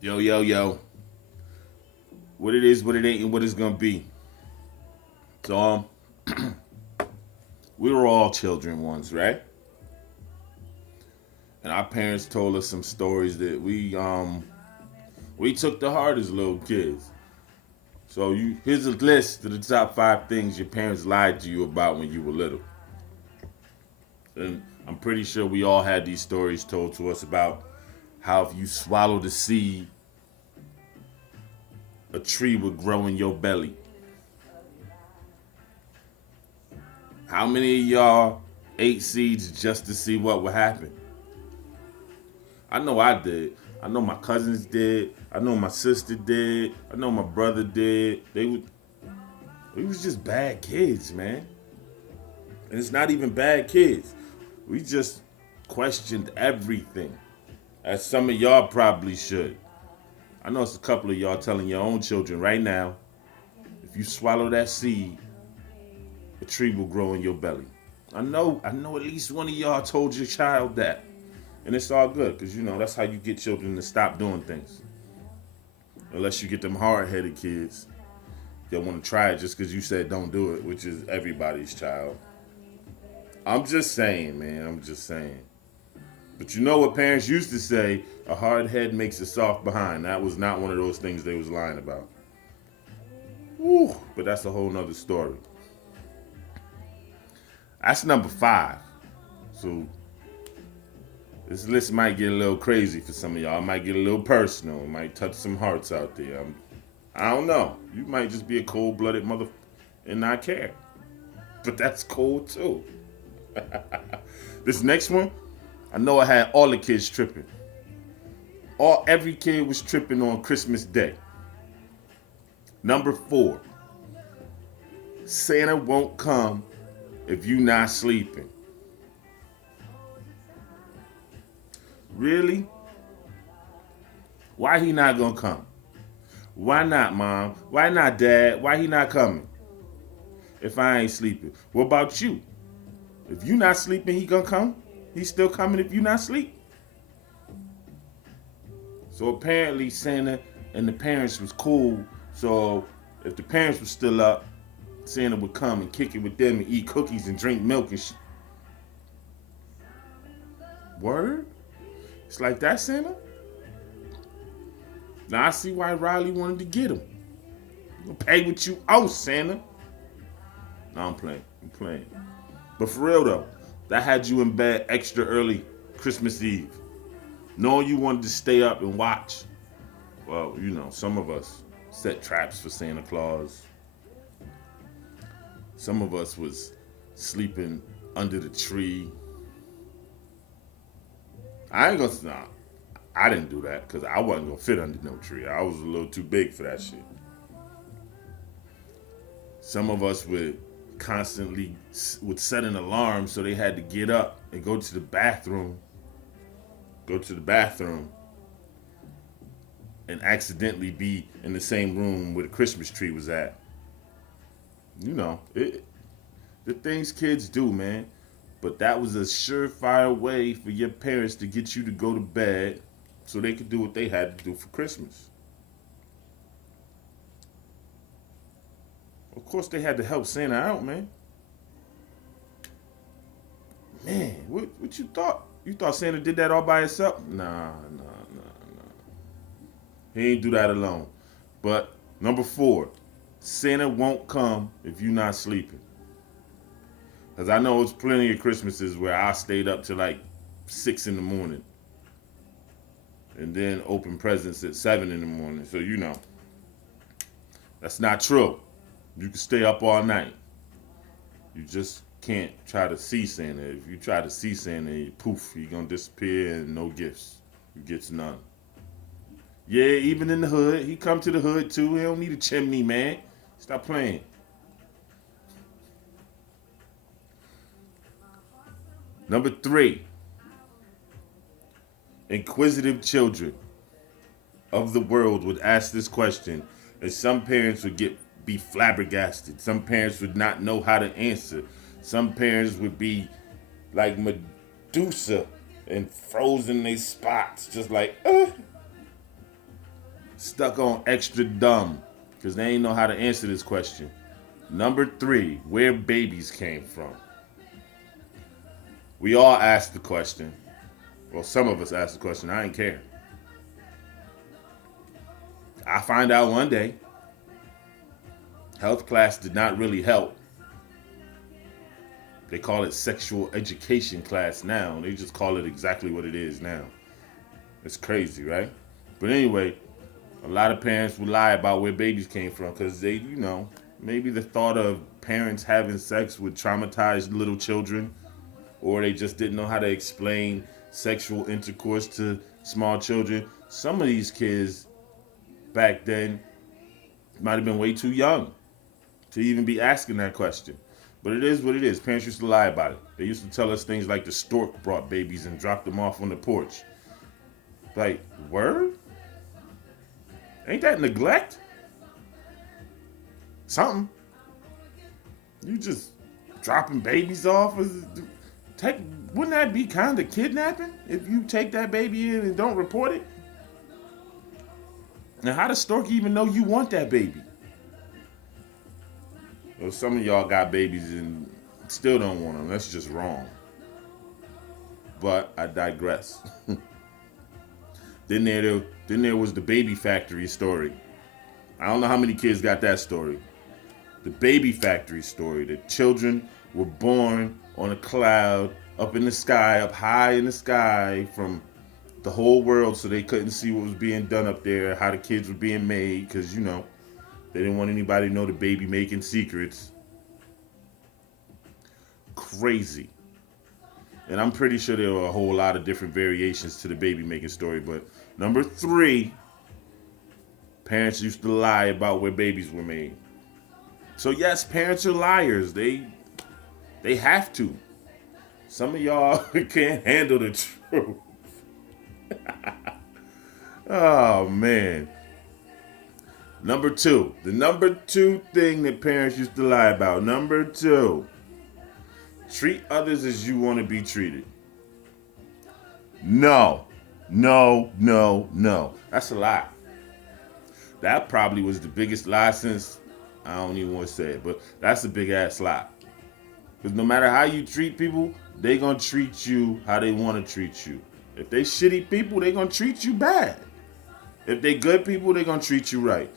Yo, yo, yo. What it is, what it ain't, and what it's gonna be. So, we were all children once, right? And our parents told us some stories that we took to heart as little kids. So here's a list of the top 5 things your parents lied to you about when you were little. And I'm pretty sure we all had these stories told to us about how if you swallowed a seed, a tree would grow in your belly. How many of y'all ate seeds just to see what would happen? I know I did. I know my cousins did. I know my sister did. I know my brother did. We was just bad kids, man. And it's not even bad kids. We just questioned everything. As some of y'all probably should. I know it's a couple of y'all telling your own children right now, if you swallow that seed, a tree will grow in your belly. I know at least one of y'all told your child that. And it's all good, because that's how you get children to stop doing things. Unless you get them hard-headed kids that want to try it just because you said don't do it, which is everybody's child. I'm just saying, man. I'm just saying. But you know what parents used to say, a hard head makes a soft behind. That was not one of those things they was lying about. Woo, but that's a whole nother story. That's number 5. So this list might get a little crazy for some of y'all. It might get a little personal. It might touch some hearts out there. I don't know. You might just be a cold-blooded mother and not care. But that's cool too. This next one, I know I had all the kids tripping. Every kid was tripping on Christmas Day. Number 4, Santa won't come if you not sleeping. Really? Why he not gonna come? Why not, Mom? Why not, Dad? Why he not coming? If I ain't sleeping. What about you? If you not sleeping, he gonna come? He's still coming if you not sleep? So apparently Santa and the parents was cool. So if the parents were still up, Santa would come and kick it with them and eat cookies and drink milk and Word? It's like that, Santa? Now I see why Riley wanted to get him. You gonna pay what you owe, Santa. No, I'm playing. But for real though, that had you in bed extra early Christmas Eve. Knowing you wanted to stay up and watch. Well, some of us set traps for Santa Claus. Some of us was sleeping under the tree. I ain't gonna nah, I didn't do that because I wasn't gonna fit under no tree. I was a little too big for that shit. Some of us would set an alarm so they had to get up and go to the bathroom and accidentally be in the same room where the Christmas tree was at. The things kids do, man. But that was a surefire way for your parents to get you to go to bed so they could do what they had to do for Christmas. Of course, they had to help Santa out, man. Man, what you thought? You thought Santa did that all by himself? Nah. He ain't do that alone. But number 4, Santa won't come if you're not sleeping. Because I know it's plenty of Christmases where I stayed up till like 6 in the morning. And then open presents at 7 in the morning. So that's not true. You can stay up all night. You just can't try to see Santa. If you try to see Santa, poof, he gonna disappear and no gifts. You gets none. Yeah, even in the hood, he come to the hood too. He don't need a chimney, man. Stop playing. Number 3, inquisitive children of the world would ask this question, and some parents would be flabbergasted. Some parents would not know how to answer. Some parents would be like Medusa and frozen they spots, just like stuck on extra dumb because they ain't know how to answer this question. Number 3, where babies came from. We all asked the question. Well, some of us asked the question. I ain't care. I find out one day. Health class did not really help. They call it sexual education class now. They just call it exactly what it is now. It's crazy, right? But anyway, a lot of parents would lie about where babies came from because they, maybe the thought of parents having sex would traumatize little children, or they just didn't know how to explain sexual intercourse to small children. Some of these kids back then might have been way too young to even be asking that question. But it is what it is. Parents used to lie about it. They used to tell us things like the stork brought babies and dropped them off on the porch. Like, word? Ain't that neglect? Something. You just dropping babies off? Wouldn't that be kind of kidnapping if you take that baby in and don't report it? Now, how does stork even know you want that baby? Well, some of y'all got babies and still don't want them. That's just wrong. But I digress. Then there was the baby factory story. I don't know how many kids got that story. The baby factory story. The children were born on a cloud up in the sky, up high in the sky from the whole world, so they couldn't see what was being done up there, how the kids were being made, because, they didn't want anybody to know the baby making secrets. Crazy. And I'm pretty sure there were a whole lot of different variations to the baby making story. But number 3, parents used to lie about where babies were made. So yes, parents are liars. They have to. Some of y'all can't handle the truth. Oh, man. Number 2. The number 2 thing that parents used to lie about. Number 2. Treat others as you want to be treated. No. That's a lie. That probably was the biggest lie since, I don't even want to say it, but that's a big ass lie. Because no matter how you treat people, they going to treat you how they want to treat you. If they shitty people, they going to treat you bad. If they good people, they going to treat you right.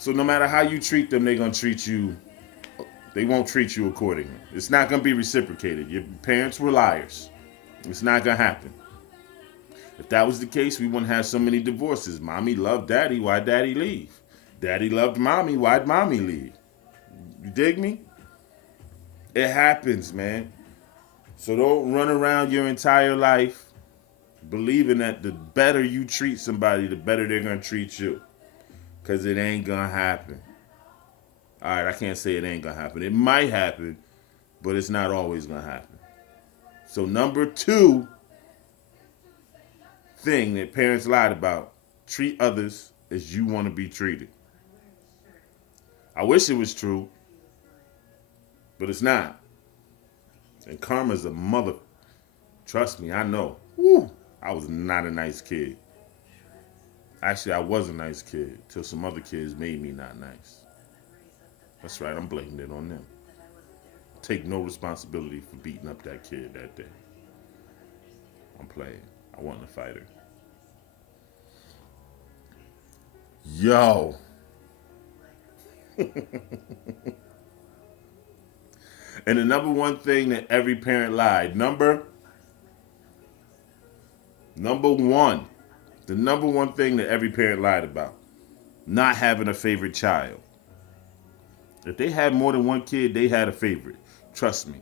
So no matter how you treat them, they going to treat you, they won't treat you accordingly. It's not going to be reciprocated. Your parents were liars. It's not going to happen. If that was the case, we wouldn't have so many divorces. Mommy loved daddy, why'd daddy leave? Daddy loved mommy, why'd mommy leave? You dig me? It happens, man. So don't run around your entire life believing that the better you treat somebody, the better they're going to treat you. Because it ain't going to happen. All right, I can't say it ain't going to happen. It might happen, but it's not always going to happen. So number 2 thing that parents lied about, treat others as you want to be treated. I wish it was true, but it's not. And karma's a mother. Trust me, I know. Woo, I was not a nice kid. Actually, I was a nice kid till some other kids made me not nice. That's right, I'm blaming it on them. Take no responsibility for beating up that kid that day. I'm playing. I wasn't a fighter. Yo. And the number 1 thing that every parent lied. Number 1. The number 1 thing that every parent lied about. Not having a favorite child. If they had more than 1 kid, they had a favorite. Trust me.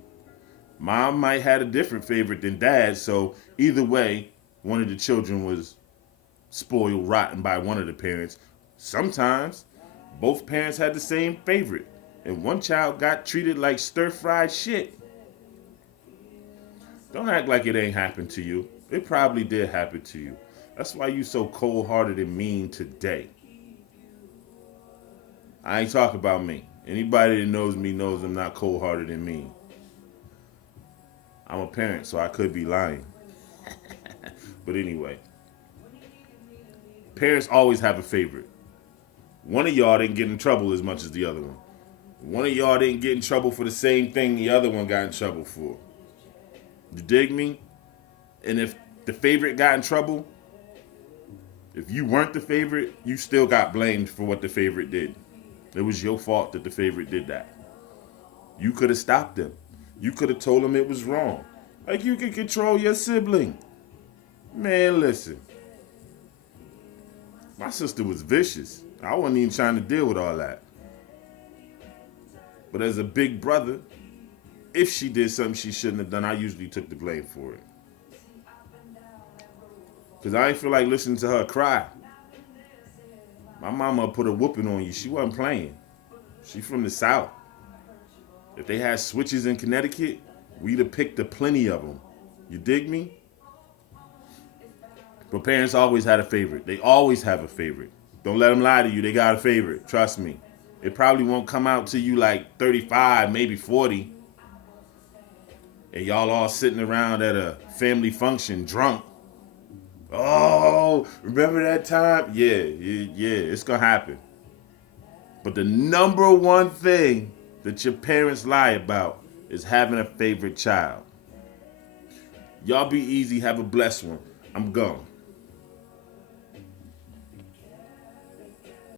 Mom might have a different favorite than dad, so either way, one of the children was spoiled rotten by one of the parents. Sometimes, both parents had the same favorite, and one child got treated like stir-fried shit. Don't act like it ain't happened to you. It probably did happen to you. That's why you so cold-hearted and mean today. I ain't talking about me. Anybody that knows me knows I'm not cold-hearted and mean. I'm a parent, so I could be lying. But anyway, parents always have a favorite. One of y'all didn't get in trouble as much as the other one. One of y'all didn't get in trouble for the same thing the other one got in trouble for. You dig me? And if the favorite got in trouble, if you weren't the favorite, you still got blamed for what the favorite did. It was your fault that the favorite did that. You could have stopped them. You could have told them it was wrong. Like you can control your sibling. Man, listen. My sister was vicious. I wasn't even trying to deal with all that. But as a big brother, if she did something she shouldn't have done, I usually took the blame for it. Because I didn't feel like listening to her cry. My mama put a whooping on you. She wasn't playing. She from the South. If they had switches in Connecticut, we'd have picked a plenty of them. You dig me? But parents always had a favorite. They always have a favorite. Don't let them lie to you. They got a favorite. Trust me. It probably won't come out to you like 35, maybe 40. And y'all all sitting around at a family function drunk. Oh, remember that time? Yeah, it's going to happen. But the number one thing that your parents lie about is having a favorite child. Y'all be easy. Have a blessed one. I'm gone.